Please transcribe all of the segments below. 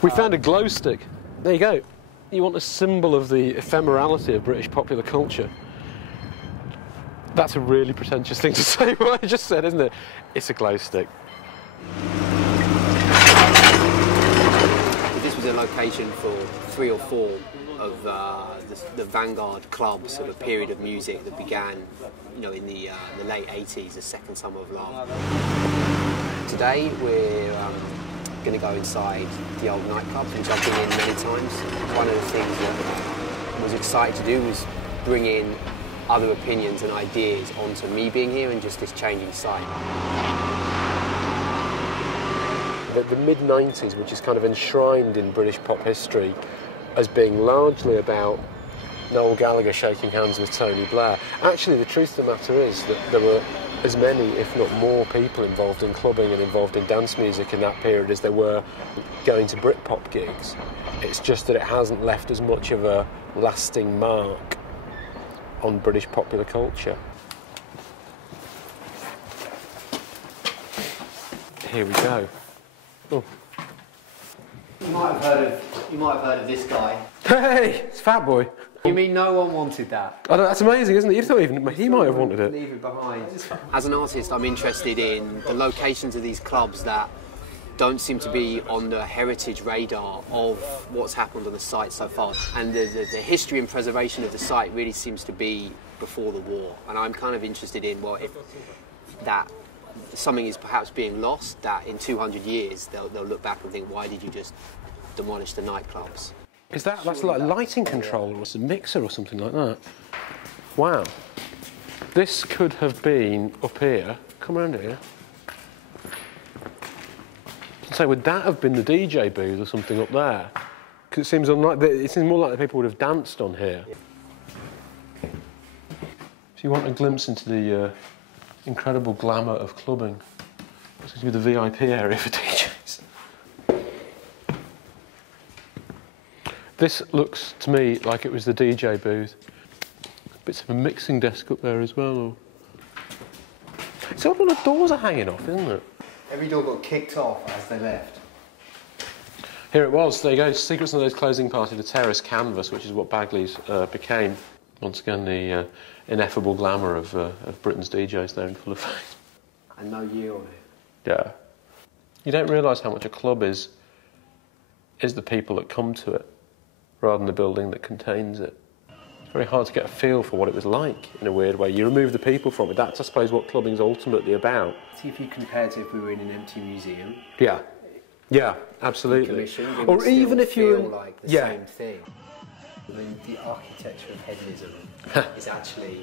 We found a glow stick. There you go. You want a symbol of the ephemerality of British popular culture. That's a really pretentious thing to say, what I just said, isn't it? It's a glow stick. This was a location for 3 or 4 of the vanguard clubs of a period of music that began, you know, in the late 80s, the second summer of love. Today we're going to go inside the old nightclubs, which I've been in many times. One of the things that I was excited to do was bring in other opinions and ideas onto me being here and just this changing site. The mid-90s, which is kind of enshrined in British pop history as being largely about Noel Gallagher shaking hands with Tony Blair. Actually, the truth of the matter is that there were as many, if not more, people involved in clubbing and involved in dance music in that period as there were going to Britpop gigs. It's just that it hasn't left as much of a lasting mark on British popular culture. Here we go. Oh. You might have heard of this guy. Hey, it's Fat Boy. You mean no one wanted that? I know, that's amazing, isn't it? You thought even he might have wanted it. Leave it behind. As an artist, I'm interested in the locations of these clubs that don't seem to be on the heritage radar of what's happened on the site so far. And the history and preservation of the site really seems to be before the war. And I'm kind of interested in, well, if that something is perhaps being lost, that in 200 years they'll look back and think, why did you just demolish the nightclubs? That's like a lighting control or a mixer or something like that. Wow. This could have been up here. Come around here. So would that have been the DJ booth or something up there? Because it seems unlikely. It seems more like the people would have danced on here. If you want a glimpse into the incredible glamour of clubbing, this is the VIP area for DJs. This looks to me like it was the DJ booth. Bits of a mixing desk up there as well. So all the doors are hanging off, isn't it? Every door got kicked off as they left. Here it was. There you go. Secrets of those closing party, the terrace canvas, which is what Bagley's became. Once again, the ineffable glamour of Britain's DJs there in full effect. And no year on it. Yeah. You don't realise how much a club is the people that come to it, rather than the building that contains it. It's very hard to get a feel for what it was like, in a weird way. You remove the people from it. That's, I suppose, what clubbing's ultimately about. See if you compare to if we were in an empty museum. Yeah. Yeah, absolutely. Or even if you feel like the yeah. same thing. I mean, the architecture of hedonism is actually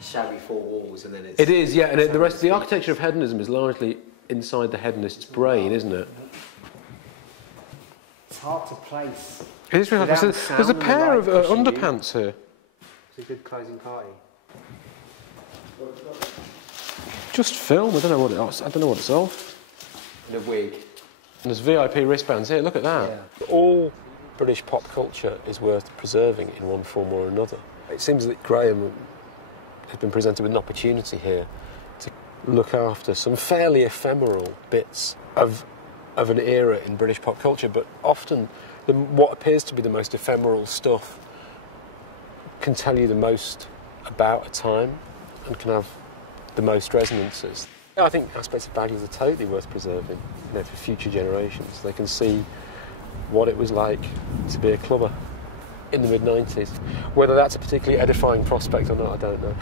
shabby 4 walls, and then it's... It is, yeah, and the rest of the architecture of hedonism is largely inside the hedonist's brain, isn't it? It's hard to place. It is really hard. There's a pair of underpants here. It's a good closing party. Just film. I don't know what it's of. And a wig. And there's VIP wristbands here. Look at that. Yeah. All British pop culture is worth preserving in one form or another. It seems that Graham has been presented with an opportunity here to look after some fairly ephemeral bits of an era in British pop culture, but often what appears to be the most ephemeral stuff can tell you the most about a time and can have the most resonances. I think aspects of Bagley's are totally worth preserving, for future generations. They can see what it was like to be a clubber in the mid-90s. Whether that's a particularly edifying prospect or not, I don't know.